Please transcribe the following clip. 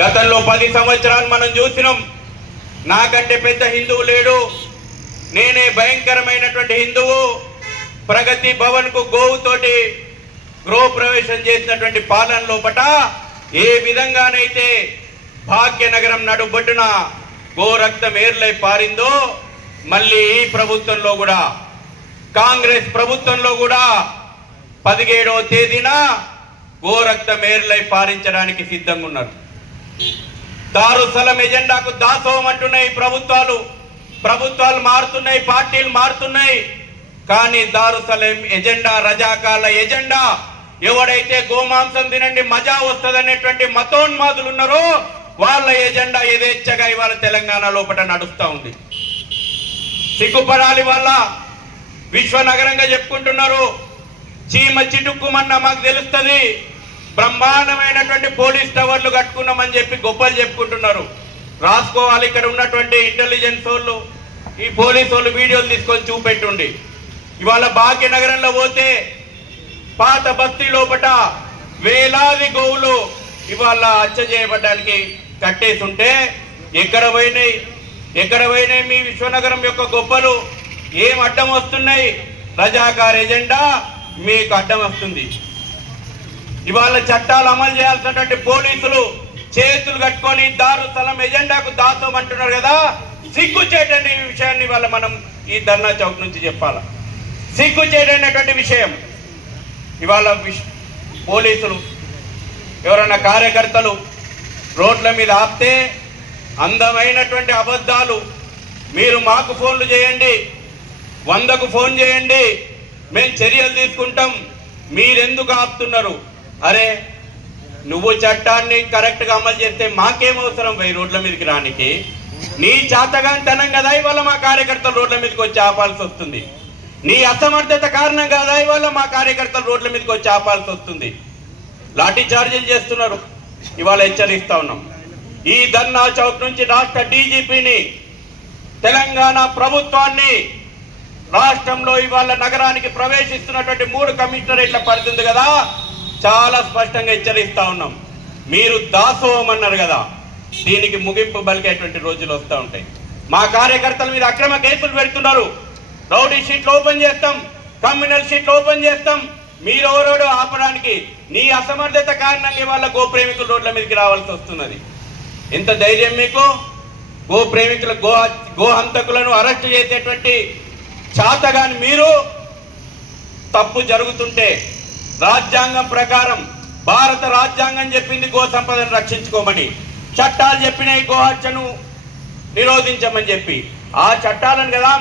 గతంలో 10 సంవత్సరాలు మనం చూసినాం. నాకంటే పెద్ద హిందువు లేడు, నేనే భయంకరమైనటువంటి హిందువు. ప్రగతి భవన్ కు గోవుతోటి గృహప్రవేశం చేసినటువంటి పాలన లోపట ఏ విధంగానైతే భాగ్యనగరం నడుబొడ్డున గోరక్తం ఏర్లై పారిందో, మళ్ళీ ఈ ప్రభుత్వంలో కూడా, కాంగ్రెస్ ప్రభుత్వంలో కూడా 17వ తేదీన గోరక్తం ఏర్లై పారించడానికి సిద్ధంగా ఉన్నారు. దారుసలం ఎజెండాకు దాసోహం అంటున్నాయి ప్రభుత్వాలు మారుతున్నాయి, పార్టీలు మారుతున్నాయి. కానీ దారుసలం ఎజెండా, రజాకాల ఎజెండా, ఎవడైతే గోమాంసం తినండి మజా వస్తుందనేటువంటి మతోన్మాదులు ఉన్నారో వాళ్ళ ఎజెండా యథేచ్ఛగా ఇవాళ తెలంగాణ లోపల నడుస్తూ ఉంది. సిగ్గుపడాలి. వాళ్ళ విశ్వనగరంగా చెప్పుకుంటున్నారు. చీమ చిటుక్కుమన్న మాకు తెలుస్తుంది, బ్రహ్మాండమైనటువంటి పోలీస్ టవర్లు కట్టుకున్నామని చెప్పి గొప్పలు చెప్పుకుంటున్నారు. రాసుకోవాలి. ఇక్కడ ఉన్నటువంటి ఇంటెలిజెన్స్ వాళ్ళు, ఈ పోలీసు వాళ్ళు వీడియోలు తీసుకొని చూపెట్టుండి. ఇవాళ భాగ్యనగరంలో పోతే పాత బస్తీ లోపట వేలాది గోవులు ఇవాళ హత్య చేయబడ్డానికి కట్టేస్తుంటే ఎక్కడ పోయినాయి మీ విశ్వనగరం యొక్క గొప్పలు? ఏం అడ్డం వస్తున్నాయి? రజాకార్ ఎజెండా మీకు అడ్డం వస్తుంది. ఇవాళ చట్టాలు అమలు చేయాల్సినటువంటి పోలీసులు చేతులు కట్టుకొని దారుస్థలం ఎజెండాకు దాసోమంటున్నారు కదా. సిగ్గు చేయటండి ఈ విషయాన్ని వాళ్ళ మనం ఈ ధర్నా చౌక్ నుంచి చెప్పాల. సిగ్గు చేయటటువంటి విషయం. ఇవాళ పోలీసులు ఎవరైనా కార్యకర్తలు రోడ్ల మీద ఆపితే అందమైనటువంటి అబద్ధాలు, మీరు మాకు ఫోన్లు చేయండి, 100కు ఫోన్ చేయండి, మేము చర్యలు తీసుకుంటాం, మీరెందుకు ఆపుతున్నారు? అరే, నువ్వు చట్టాన్ని కరెక్ట్గా అమలు చేస్తే మాకేం అవసరం పోయి రోడ్ల మీదకి రానికి? నీ చాతగాంతనం కదా ఇవాళ మా కార్యకర్తలు రోడ్ల మీదకి వచ్చి ఆపాల్సి వస్తుంది. నీ అసమర్థత కారణం కదా ఇవాళ మా కార్యకర్తలు రోడ్ల మీదకి వచ్చి ఆపాల్సి వస్తుంది. లాఠీ చార్జీలు చేస్తున్నారు. ఇవాళ హెచ్చరిస్తా ఉన్నాం. ఈ ధర్నా చౌక్ నుంచి రాష్ట్ర డీజీపీని, తెలంగాణ ప్రభుత్వాన్ని, రాష్ట్రంలో ఇవాళ నగరానికి ప్రవేశిస్తున్నటువంటి 3 కమిషనరేట్ల పరిస్థితి కదా, చాలా స్పష్టంగా హెచ్చరిస్తా ఉన్నాం. మీరు దాసోహం అన్నారు కదా, దీనికి ముగింపు పలికేటువంటి రోజులు వస్తూ ఉంటాయి. మా కార్యకర్తల మీద అక్రమ కేసులు పెడుతున్నారు. రౌడీ షీట్లు ఓపెన్ చేస్తాం, కమ్యూనల్ షీట్లు ఓపెన్ చేస్తాం. మీరెవరోడు ఆపడానికి? నీ అసమర్థత కారణంగా ఇవాళ గోప్రేమికులు రోడ్ల మీదకి రావాల్సి వస్తున్నది. ఎంత ధైర్యం మీకు? గోప్రేమికుల గో హంతకులను అరెస్ట్ చేసేటువంటి చాతగాని మీరు, తప్పు జరుగుతుంటే రాజ్యాంగం ప్రకారం, భారత రాజ్యాంగం చెప్పింది గో సంపదను రక్షించుకోమని, చట్టాలు చెప్పినాయి గో హత్యను నిరోధించమని చెప్పి, ఆ చట్టాలను కదా